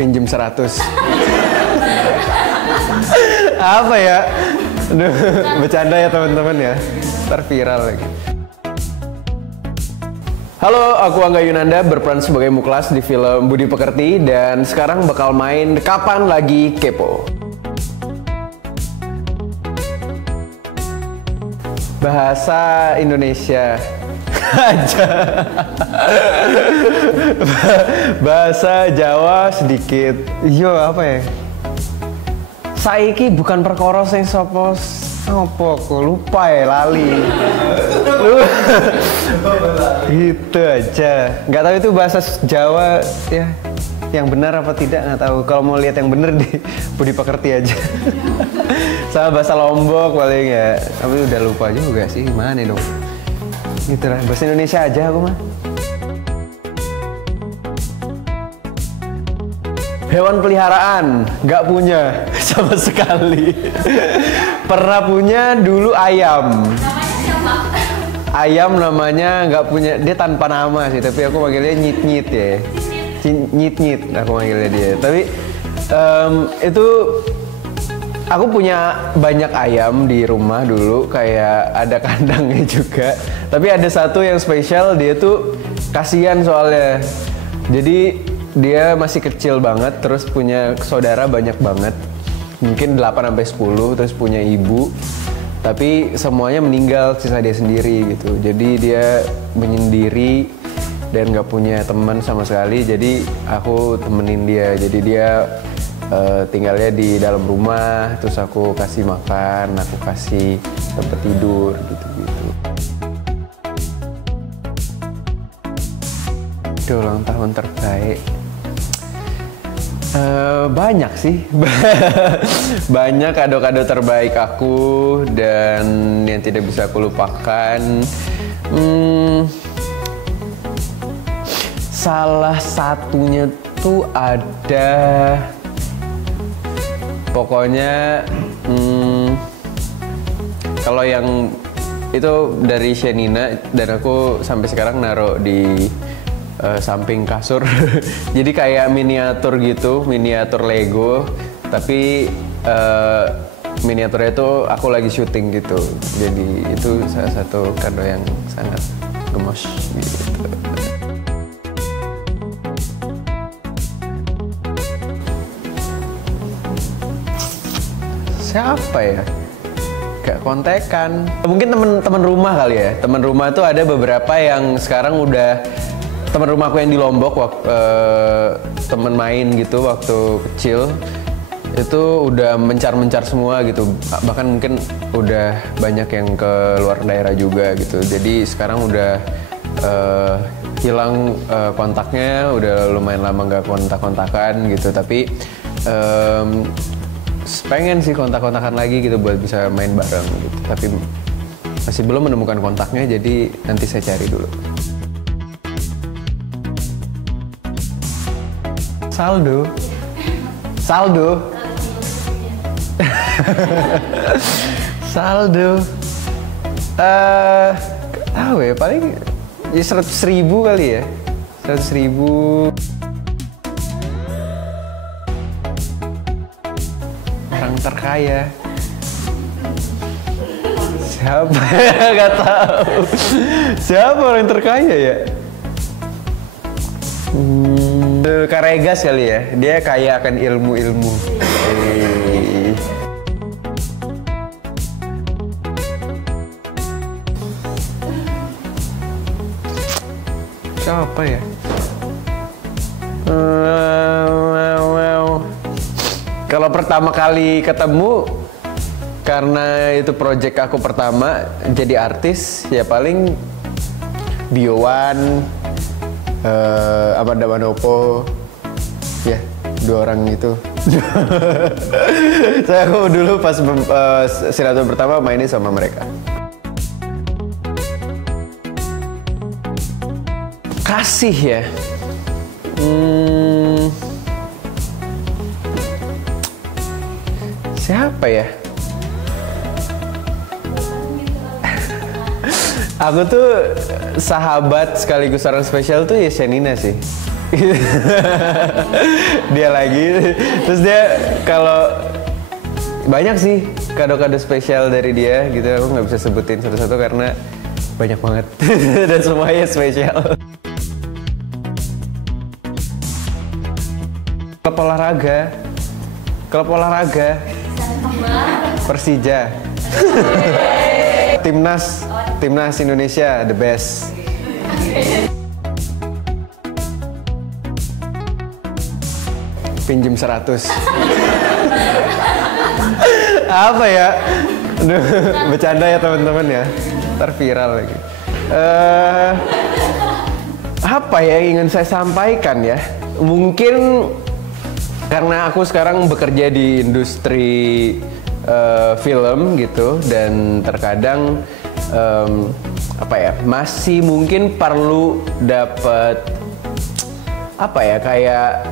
pinjem 100. Apa ya? Aduh, bercanda ya teman-teman ya. Ntar viral lagi. Halo, aku Angga Yunanda berperan sebagai Muklas di film Budi Pekerti dan sekarang bakal main Kapan Lagi Kepo. Bahasa Indonesia aja. Bahasa Jawa sedikit. Yo apa ya? Saiki bukan perkara sing sapa aku lupa ya lali. Gitu aja. Nggak tahu itu bahasa Jawa ya. Yang benar apa tidak nggak tahu. Kalau mau lihat yang benar di Budi Pekerti aja. Sama bahasa Lombok paling ya. Tapi udah lupa juga sih. Gimana dong? Gitu lah. Bahasa Indonesia aja aku mah. Hewan peliharaan, nggak punya sama sekali. Pernah punya dulu ayam. Namanya siapa? Ayam namanya nggak punya, dia tanpa nama sih, tapi aku manggilnya Nyit-Nyit ya. Nyit-Nyit aku manggilnya dia. Tapi itu aku punya banyak ayam di rumah dulu, kayak ada kandangnya juga. Tapi ada satu yang spesial, dia tuh kasihan soalnya. Jadi dia masih kecil banget, terus punya saudara banyak banget. Mungkin 8-10, terus punya ibu. Tapi semuanya meninggal, sisa dia sendiri gitu. Jadi dia menyendiri dan gak punya teman sama sekali. Jadi aku temenin dia. Jadi dia tinggalnya di dalam rumah, terus aku kasih makan, aku kasih tempat tidur gitu-gitu. Itu ulang tahun terbaik. Banyak sih. Banyak kado-kado terbaik aku dan yang tidak bisa aku lupakan. Salah satunya tuh ada, pokoknya kalau yang itu dari Shenina dan aku sampai sekarang naruh di samping kasur. Jadi kayak miniatur gitu, miniatur Lego, tapi miniaturnya itu aku lagi syuting gitu. Jadi itu salah satu kado yang sangat gemes gitu. Siapa ya? Gak kontekan. Mungkin teman-teman rumah kali ya. Teman rumah tuh ada beberapa yang sekarang udah, teman rumahku yang di Lombok, temen main gitu waktu kecil, itu udah mencar-mencar semua gitu. Bahkan mungkin udah banyak yang ke luar daerah juga gitu. Jadi sekarang udah hilang kontaknya, udah lumayan lama nggak kontak-kontakan gitu. Tapi pengen sih kontak-kontakan lagi gitu buat bisa main bareng gitu. Tapi masih belum menemukan kontaknya, jadi nanti saya cari dulu. Saldo. Saldo. Tahu ya, paling ya 100.000 kali ya. 100.000. Orang terkaya. Siapa ya? Gak tahu. Siapa orang terkaya ya? Kak Regas kali ya, dia kaya akan ilmu-ilmu. Siapa ya? Kalau pertama kali ketemu, karena itu project aku pertama jadi artis, ya paling Bio1, Amanda Manopo, ya 2 orang itu. Saya dulu pas sinetron pertama mainnya sama mereka. Kasih ya. Siapa ya? Aku tuh sahabat sekaligus orang spesial tuh ya Shenina sih. Dia lagi. Terus dia kalau banyak sih kado-kado spesial dari dia gitu, aku nggak bisa sebutin satu-satu karena banyak banget dan semuanya spesial. Klub olahraga, Persija, timnas Indonesia the best. Pinjem 100. Apa ya? Aduh, bercanda ya teman-teman ya. Ntar viral lagi. Apa ya yang ingin saya sampaikan ya? Mungkin karena aku sekarang bekerja di industri film gitu, dan terkadang apa ya, masih mungkin perlu dapat apa ya, kayak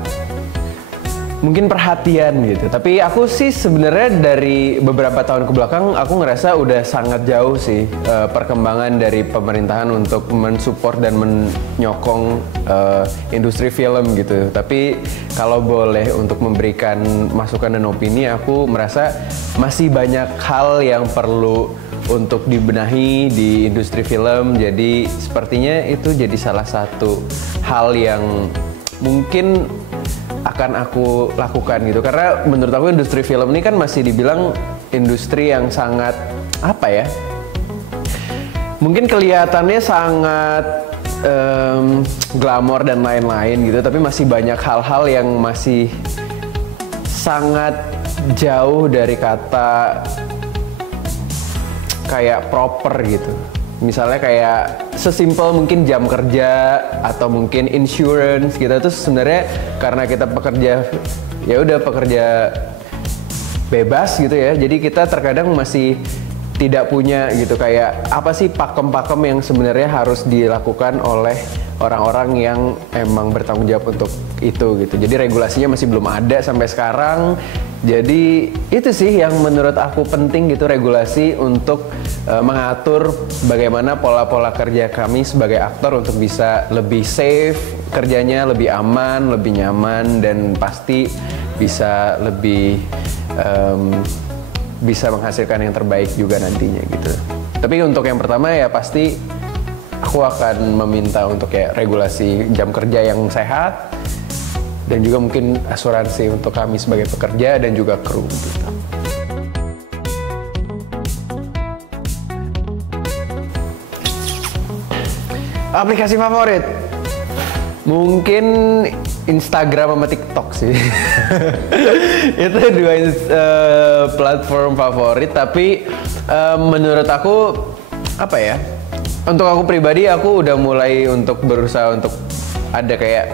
mungkin perhatian gitu. Tapi aku sih sebenarnya dari beberapa tahun ke belakang aku ngerasa udah sangat jauh sih perkembangan dari pemerintahan untuk mensupport dan menyokong industri film gitu. Tapi kalau boleh untuk memberikan masukan dan opini, aku merasa masih banyak hal yang perlu untuk dibenahi di industri film. Jadi sepertinya itu jadi salah satu hal yang mungkin akan aku lakukan gitu, karena menurut aku industri film ini kan masih dibilang industri yang sangat apa ya, mungkin kelihatannya sangat glamor dan lain-lain gitu, tapi masih banyak hal-hal yang masih sangat jauh dari kata kayak proper gitu. Misalnya kayak sesimpel mungkin jam kerja atau mungkin insurance gitu, itu sebenarnya karena kita pekerja, ya udah pekerja bebas gitu ya, jadi kita terkadang masih tidak punya gitu kayak apa sih pakem-pakem yang sebenarnya harus dilakukan oleh orang-orang yang emang bertanggung jawab untuk itu gitu. Jadi regulasinya masih belum ada sampai sekarang. Jadi itu sih yang menurut aku penting gitu, regulasi untuk mengatur bagaimana pola-pola kerja kami sebagai aktor untuk bisa lebih safe kerjanya, lebih aman, lebih nyaman, dan pasti bisa lebih bisa menghasilkan yang terbaik juga nantinya gitu. Tapi untuk yang pertama ya pasti aku akan meminta untuk kayak regulasi jam kerja yang sehat, dan juga mungkin asuransi untuk kami sebagai pekerja dan juga kru gitu. Aplikasi favorit? Mungkin Instagram sama TikTok sih. Itu dua platform favorit, tapi menurut aku apa ya? Untuk aku pribadi, aku udah mulai untuk berusaha untuk ada kayak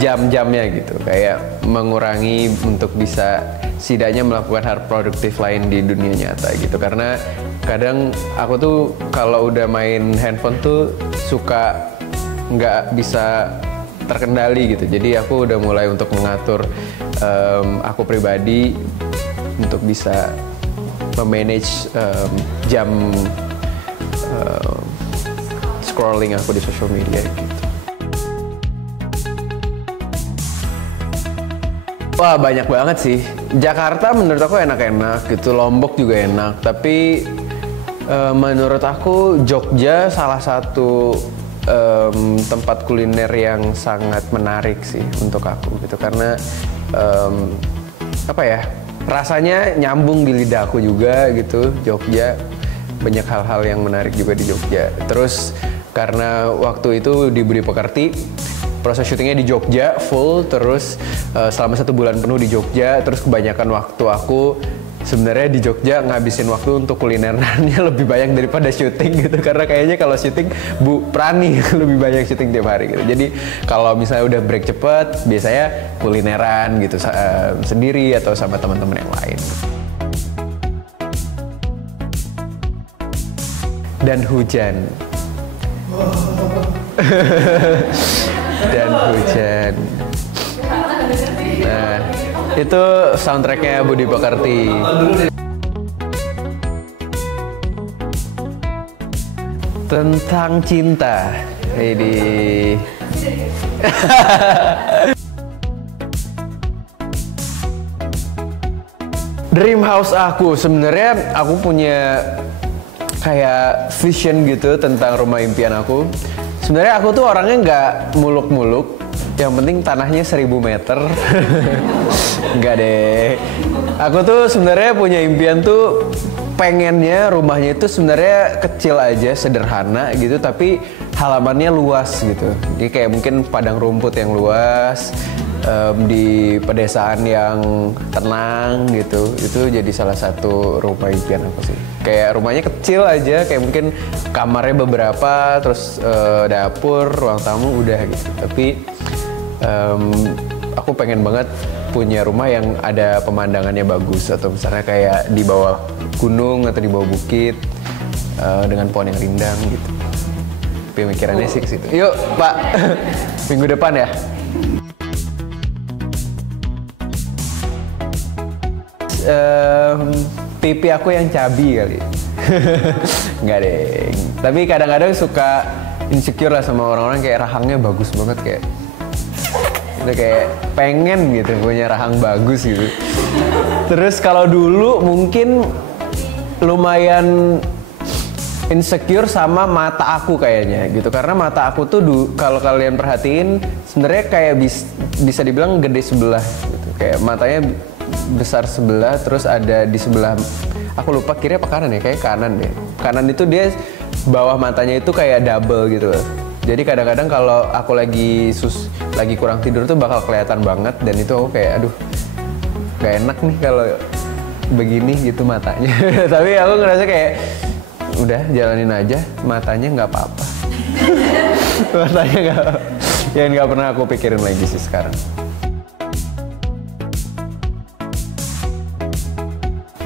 jam-jamnya gitu, kayak mengurangi untuk bisa setidaknya melakukan hal produktif lain di dunia nyata gitu. Karena kadang aku tuh kalau udah main handphone tuh suka nggak bisa terkendali gitu. Jadi aku udah mulai untuk mengatur aku pribadi untuk bisa memanage jam scrolling aku di social media gitu. Wah, banyak banget sih. Jakarta menurut aku enak-enak gitu, Lombok juga enak. Tapi menurut aku Jogja salah satu tempat kuliner yang sangat menarik sih untuk aku gitu, karena apa ya, rasanya nyambung di lidah aku juga gitu. Jogja banyak hal-hal yang menarik juga di Jogja. Terus karena waktu itu di Budi Pekerti, proses syutingnya di Jogja full, terus selama 1 bulan penuh di Jogja. Terus kebanyakan waktu aku sebenarnya di Jogja ngabisin waktu untuk kulinerannya lebih banyak daripada syuting gitu, karena kayaknya kalau syuting Prani lebih banyak syuting tiap hari gitu. Jadi kalau misalnya udah break cepet, biasanya kulineran gitu sendiri atau sama teman-teman yang lain. Dan hujan. Dan hujan. Nah, itu soundtracknya Budi Pekerti. Tentang cinta. Ini Dream house aku, sebenarnya aku punya kayak vision gitu tentang rumah impian aku. Sebenarnya aku tuh orangnya nggak muluk-muluk, yang penting tanahnya 1000 meter. Nggak deh. Aku tuh sebenarnya punya impian tuh pengennya rumahnya itu sebenarnya kecil aja, sederhana gitu, tapi halamannya luas gitu. Jadi kayak mungkin padang rumput yang luas, di pedesaan yang tenang gitu. Itu jadi salah satu rumah impian aku sih. Kayak rumahnya kecil aja, kayak mungkin kamarnya beberapa, terus dapur, ruang tamu udah gitu. Tapi aku pengen banget punya rumah yang ada pemandangannya bagus, atau misalnya kayak di bawah gunung atau di bawah bukit dengan pohon yang rindang gitu. Pemikirannya sih ke situ. Yuk, Pak. Minggu depan ya. Pipi aku yang cabi kali. Nggak deh. Tapi kadang-kadang suka insecure lah sama orang-orang kayak rahangnya bagus banget, kayak udah kayak pengen gitu punya rahang bagus gitu. Terus kalau dulu mungkin lumayan insecure sama mata aku kayaknya gitu, karena mata aku tuh kalau kalian perhatiin sebenarnya kayak bisa dibilang gede sebelah gitu. Kayak matanya besar sebelah, terus ada di sebelah, aku lupa kiri apa kanan ya, kayak kanan deh. Kanan itu dia bawah matanya itu kayak double gitu loh. Jadi kadang-kadang kalau aku lagi kurang tidur tuh bakal kelihatan banget, dan itu aku kayak aduh gak enak nih kalau begini gitu matanya. Tapi aku ngerasa kayak udah jalanin aja, matanya nggak apa-apa. Matanya nggak pernah aku pikirin lagi sih sekarang.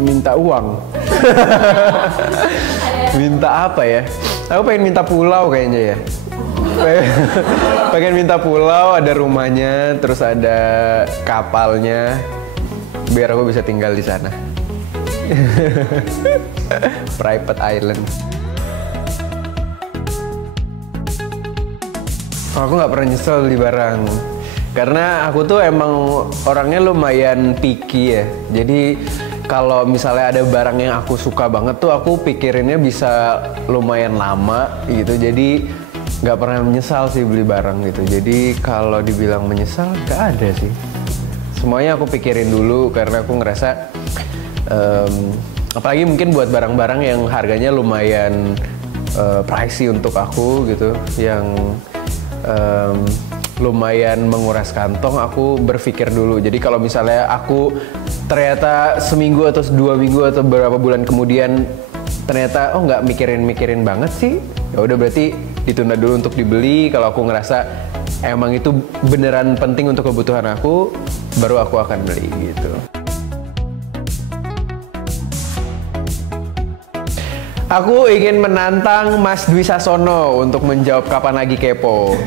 Minta uang. Minta apa ya? Aku pengen minta pulau kayaknya ya. Pengen minta pulau, ada rumahnya, terus ada kapalnya, biar aku bisa tinggal di sana. Private island. Aku nggak pernah nyesel di barang, karena aku tuh emang orangnya lumayan picky ya. Jadi kalau misalnya ada barang yang aku suka banget tuh aku pikirinnya bisa lumayan lama gitu. Jadi nggak pernah menyesal sih beli barang gitu. Jadi kalau dibilang menyesal nggak ada sih. Semuanya aku pikirin dulu karena aku ngerasa apalagi mungkin buat barang-barang yang harganya lumayan pricey untuk aku gitu, yang lumayan menguras kantong, aku berpikir dulu. Jadi kalau misalnya aku ternyata seminggu atau 2 minggu atau beberapa bulan kemudian ternyata nggak mikirin banget sih, ya udah berarti ditunda dulu untuk dibeli. Kalau aku ngerasa emang itu beneran penting untuk kebutuhan aku, baru aku akan beli gitu. Aku ingin menantang Mas Dwi Sasono untuk menjawab kapan lagi kepo.